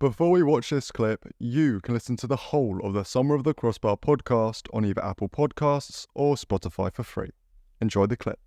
Before we watch this clip, you can listen to the whole of the Summer of the Crossbar podcast on either Apple Podcasts or Spotify for free. Enjoy the clip.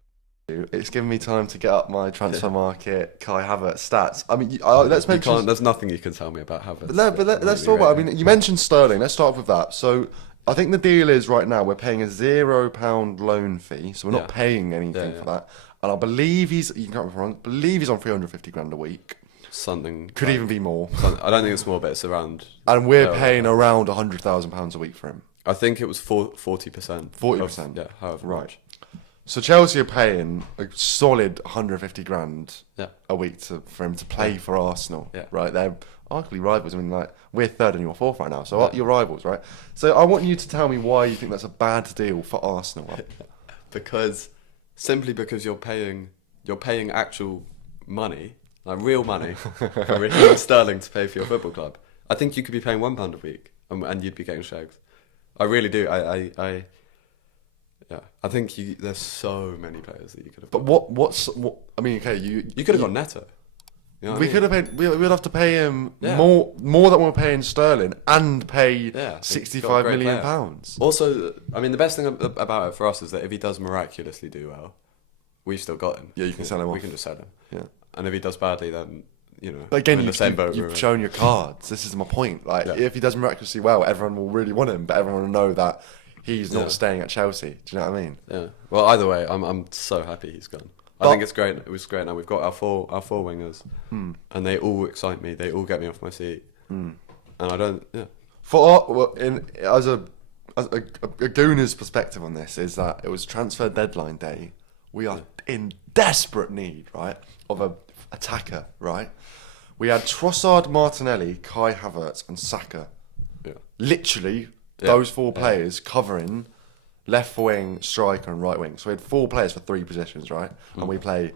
It's given me time to get up my transfer market Kai Havertz stats. I mean, let's You mention. there's nothing you can tell me about Havertz. Let's talk about. I mean, you mentioned Sterling. Let's start off with that. So, I think the deal is right now we're paying a £0 loan fee, so we're not paying anything for that. And I believe you can correct me if I'm wrong. I believe he's on 350 grand a week. Something Could even be more. I don't think it's more, but it's around. And we're paying around £100,000 a week for him. I think it was 40%. 40%. Yeah, however Right. much. So Chelsea are paying a solid 150 grand Yeah. a week for him to play for Arsenal. Yeah. Right, they're arguably rivals. I mean, like, we're third and you're fourth right now, so you're rivals, right? So I want you to tell me why you think that's a bad deal for Arsenal. Simply because you're paying actual money, like real money, for Raheem Sterling to pay for your football club. I think you could be paying £1 a week and you'd be getting shagged. I really do. I think there's so many players that you could have. But what? I mean, okay, you could have gone Neto. You know what I mean? could have paid. We'd have to pay him Yeah. more than we're paying Sterling, and pay He's got a £65 great million player. pounds. Also, I mean, the best thing about it for us is that if he does miraculously do well, we've still got him. Yeah, you can sell him off. We can just sell him. Yeah. And if he does badly, then But again, we're in the same boat. you've shown your cards. This is my point. Like, Yeah. if he does miraculously well, everyone will really want him, but everyone will know that he's not staying at Chelsea. Do you know what I mean? Yeah. Well, either way, I'm so happy he's gone. I think it's great. It was great. Now we've got our four wingers, and they all excite me. They all get me off my seat, and I don't. Yeah. As a Gooner's perspective on this is that it was transfer deadline day. We are in desperate need, right, of a attacker, right? We had Trossard, Martinelli, Kai Havertz, and Saka. Yeah. Literally, those four players covering left wing, striker, and right wing. So we had four players for three positions, right? And we play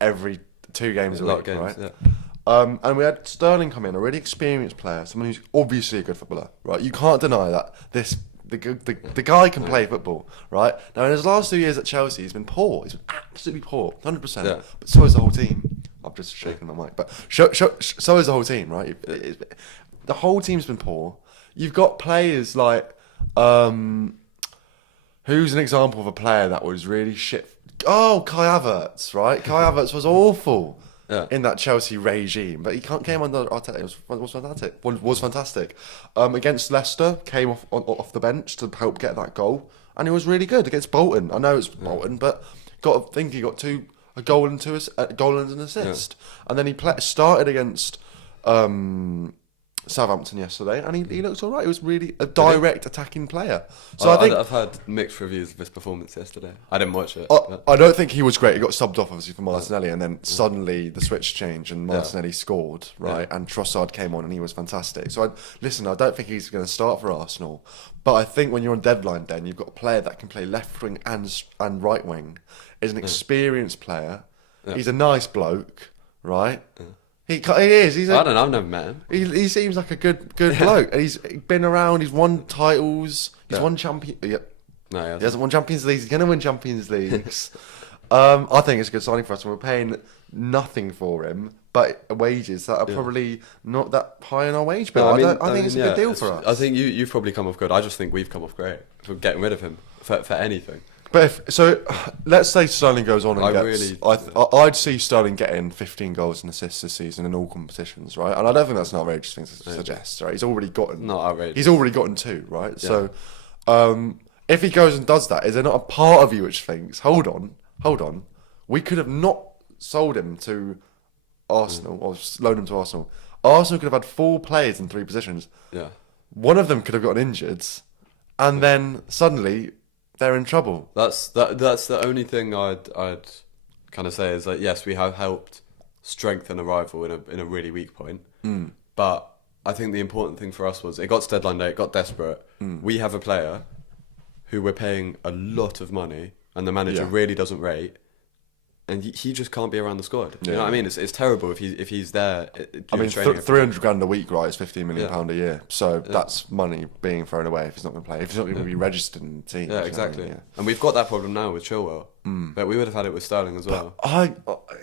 every 2 games a week, right? Yeah. And we had Sterling come in, a really experienced player, someone who's obviously a good footballer, right? You can't deny that the guy can play football, right? Now, in his last 2 years at Chelsea, he's been poor. He's been absolutely poor, 100%. Yeah. But so is the whole team. I'm just shaking my mic. But so is the whole team, right? The whole team's been poor. You've got players like... who's an example of a player that was really shit? Oh, Kai Havertz, right? Kai Havertz was awful in that Chelsea regime, but he came under Arteta. It was fantastic. Was fantastic. Against Leicester, came off the bench to help get that goal, and he was really good against Bolton. I know it's Bolton, but I think he got a goal and an assist, and then he started against Southampton yesterday, and he looked all right. He was really a direct attacking player. So I think I've heard mixed reviews of his performance yesterday. I didn't watch it. I don't think he was great. He got subbed off obviously for Martinelli, and then suddenly the switch changed and Martinelli scored, right? And Trossard came on and he was fantastic. So I don't think he's going to start for Arsenal, but I think when you're on deadline, then you've got a player that can play left wing and right wing. Is an experienced player. He's a nice bloke, right? He is. I don't know. I've never met him. He seems like a good bloke. And he's been around. He's won titles. He's won champion. No, He hasn't won Champions Leagues. He's going to win Champions Leagues. I think it's a good signing for us. And we're paying nothing for him, but wages that are probably not that high in our wage bill. No, I think it's a good deal for us. I think you've probably come off good. I just think we've come off great for getting rid of him for anything. But let's say Sterling goes on and I'd see Sterling getting 15 goals and assists this season in all competitions, right? And I don't think that's an outrageous thing to suggest, right? He's already gotten... Not outrageous. He's already gotten 2, right? Yeah. So if he goes and does that, is there not a part of you which thinks, hold on, we could have not sold him to Arsenal or loaned him to Arsenal. Arsenal could have had 4 players in 3 positions. Yeah. One of them could have gotten injured, and then suddenly... they're in trouble. That's the only thing I'd kind of say is that yes, we have helped strengthen a rival in a really weak point. But I think the important thing for us was it got to deadline day, it got desperate. We have a player who we're paying a lot of money, and the manager really doesn't rate, and he just can't be around the squad. You know what I mean? It's terrible if he's there. I mean, 300 grand a week, right? Is 15 million pound a year. So that's money being thrown away if he's not going to play. If he's not going to be registered in the team. Yeah, exactly. And we've got that problem now with Chilwell. But we would have had it with Sterling as well.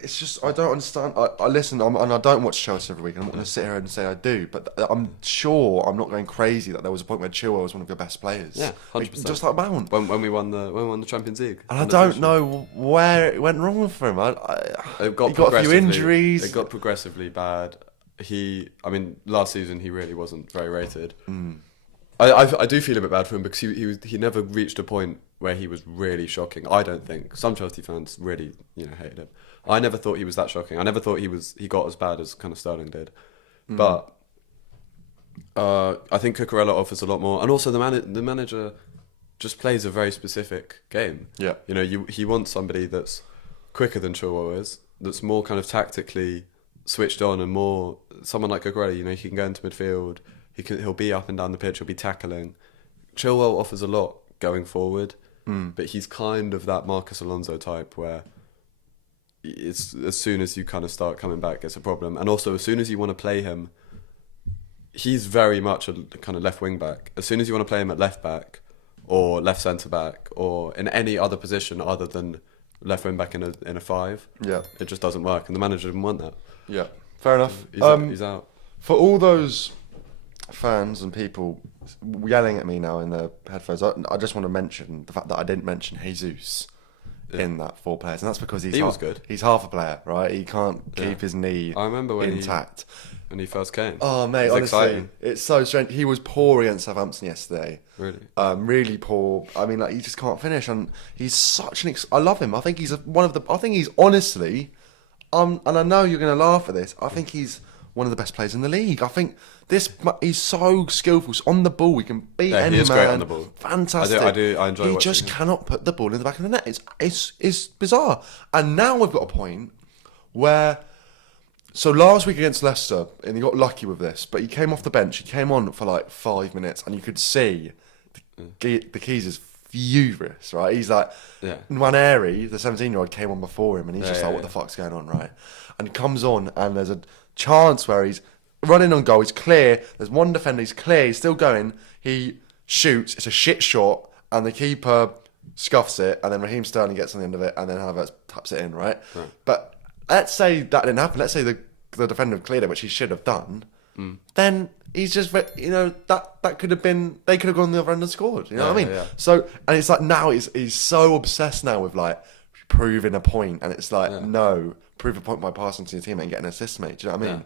It's just I don't understand. I listen, and I don't watch Chelsea every week. I'm not going to sit here and say I do, but I'm sure I'm not going crazy that there was a point where Chilwell was one of your best players. Yeah, 100%. Just like Mount. When we won the Champions League. And I don't know where it went wrong for him. He got a few injuries. It got progressively bad. Last season he really wasn't very rated. I do feel a bit bad for him because he never reached a point where he was really shocking. I don't think. Some Chelsea fans really hated him. I never thought he was that shocking. I never thought he got as bad as kind of Sterling did. But I think Cucurella offers a lot more, and also the manager just plays a very specific game. Yeah, he wants somebody that's quicker than Chilwell is, that's more kind of tactically switched on, and more someone like Cucurella. He can go into midfield. He'll be up and down the pitch. He'll be tackling. Chilwell offers a lot going forward, but he's kind of that Marcus Alonso type where it's as soon as you kind of start coming back, it's a problem. And also, as soon as you want to play him, he's very much a kind of left wing back. As soon as you want to play him at left back or left centre back or in any other position other than left wing back in a five, it just doesn't work. And the manager didn't want that. Yeah, fair enough. He's out. For all those fans and people yelling at me now in their headphones, I just want to mention the fact that I didn't mention Jesus in that 4 players, and that's because he was good. He's half a player, right? He can't keep his knee intact. When he first came. Oh mate, honestly, exciting. It's so strange. He was poor against Southampton yesterday. Really? Really poor. I mean, he just can't finish, and he's such an. I love him. I think he's I think he's honestly, and I know you're going to laugh at this. I think he's one of the best players in the league. I think he's so skillful. So on the ball, he can beat any man. He is great on the ball. Fantastic. I enjoy watching He just him. cannot put the ball in the back of the net. It's bizarre. And now we've got a point where. So last week against Leicester, and he got lucky with this, but he came off the bench. He came on for like 5 minutes, and you could see the Keys is furious, right? He's like, Nwaneri, the 17-year-old, came on before him, and he's just like, what the fuck's going on, right? And he comes on, and there's a chance where he's running on goal. He's clear. There's one defender. He's clear. He's still going. He shoots. It's a shit shot, and the keeper scuffs it, and then Raheem Sterling gets on the end of it, and then Havertz taps it in, right? But let's say that didn't happen. Let's say the defender cleared it, which he should have done. Then he's just, that could have been. They could have gone the other end and scored. You know what I mean? Yeah. So, and it's like now he's so obsessed now with like proving a point, and it's like no, prove a point by passing to your teammate and getting an assist, mate. Do you know what I mean?